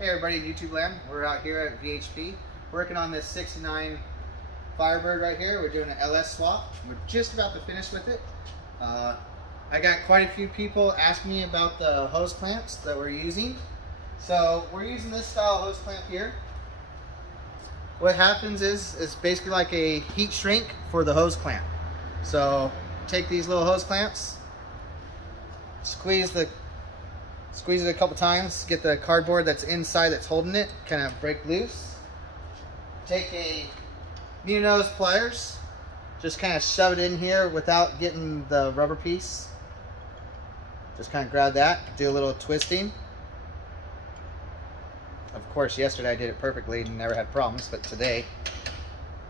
Hey everybody in YouTube land, we're out here at VHP working on this 69 Firebird right here. We're doing an LS swap. We're just about to finish with it. I got quite a few people asking me about the hose clamps that we're using. So we're using this style hose clamp here. What happens is it's basically like a heat shrink for the hose clamp. So take these little hose clamps, squeeze it a couple times, get the cardboard that's inside that's holding it kind of break loose. Take a needle nose pliers, just kind of shove it in here without getting the rubber piece. Just kind of grab that, do a little twisting. Of course, yesterday I did it perfectly and never had problems, but today,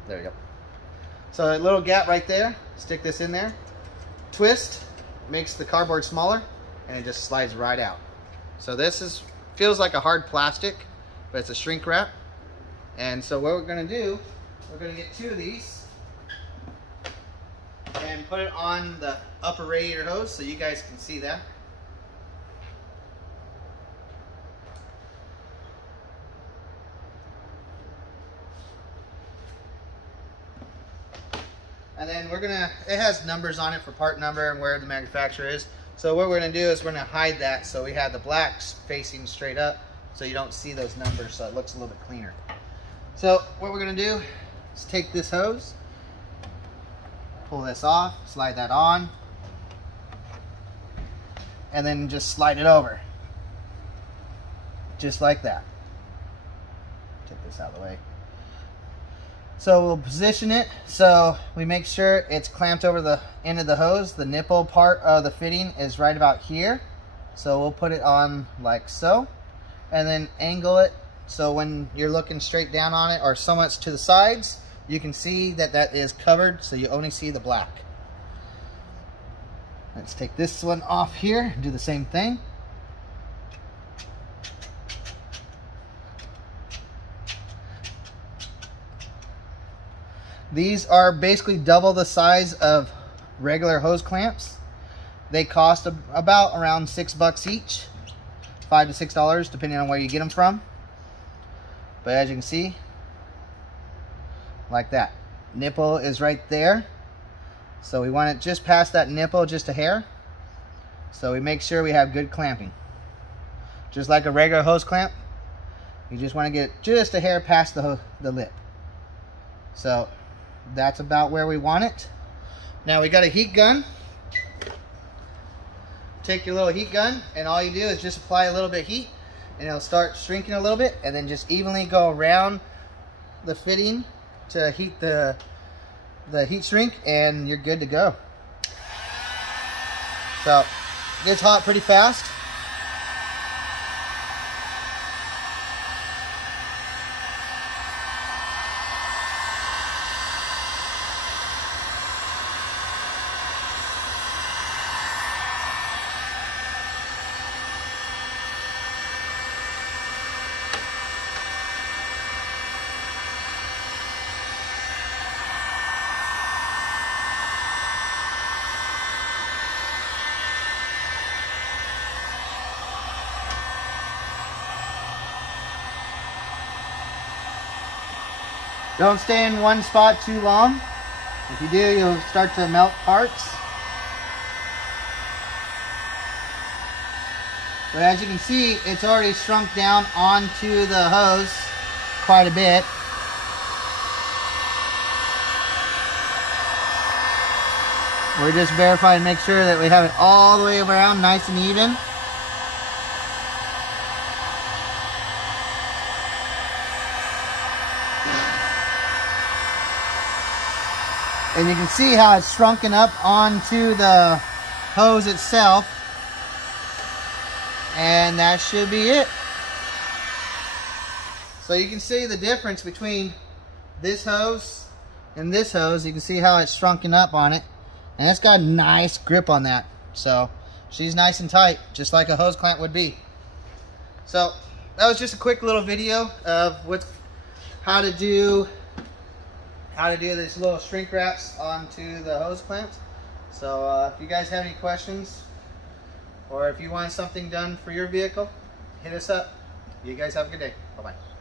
there you go. So a little gap right there, stick this in there, twist, makes the cardboard smaller, and it just slides right out. So this feels like a hard plastic, but it's a shrink wrap. And so what we're gonna do, we're gonna get 2 of these and put it on the upper radiator hose so you guys can see that. And then it has numbers on it for part number and where the manufacturer is. So what we're gonna do is we're gonna hide that so we have the blacks facing straight up so you don't see those numbers, so it looks a little bit cleaner. So what we're gonna do is take this hose, pull this off, slide that on, and then just slide it over. Just like that. Take this out of the way. So we'll position it so we make sure it's clamped over the end of the hose. The nipple part of the fitting is right about here. So we'll put it on like so, and then angle it so when you're looking straight down on it or somewhat to the sides, you can see that that is covered so you only see the black. Let's take this one off here and do the same thing. These are basically double the size of regular hose clamps. They cost about around $6 each, $5 to $6 depending on where you get them from. But as you can see, like that. Nipple is right there. So we want it just past that nipple, just a hair. So we make sure we have good clamping. Just like a regular hose clamp, you just want to get just a hair past the lip. So that's about where we want it. Now we got a heat gun. Take your little heat gun and all you do is just apply a little bit of heat and it'll start shrinking a little bit, and then just evenly go around the fitting to heat the heat shrink, and you're good to go. So it gets hot pretty fast. Don't stay in one spot too long. If you do, you'll start to melt parts. But as you can see, it's already shrunk down onto the hose quite a bit. We're just verifying to make sure that we have it all the way around nice and even. And you can see how it's shrunken up onto the hose itself. And that should be it. So you can see the difference between this hose and this hose. You can see how it's shrunken up on it. And it's got a nice grip on that. So she's nice and tight, just like a hose clamp would be. So that was just a quick little video of how to do these little shrink wraps onto the hose clamps. So if you guys have any questions, or if you want something done for your vehicle, hit us up. You guys have a good day. Bye-bye.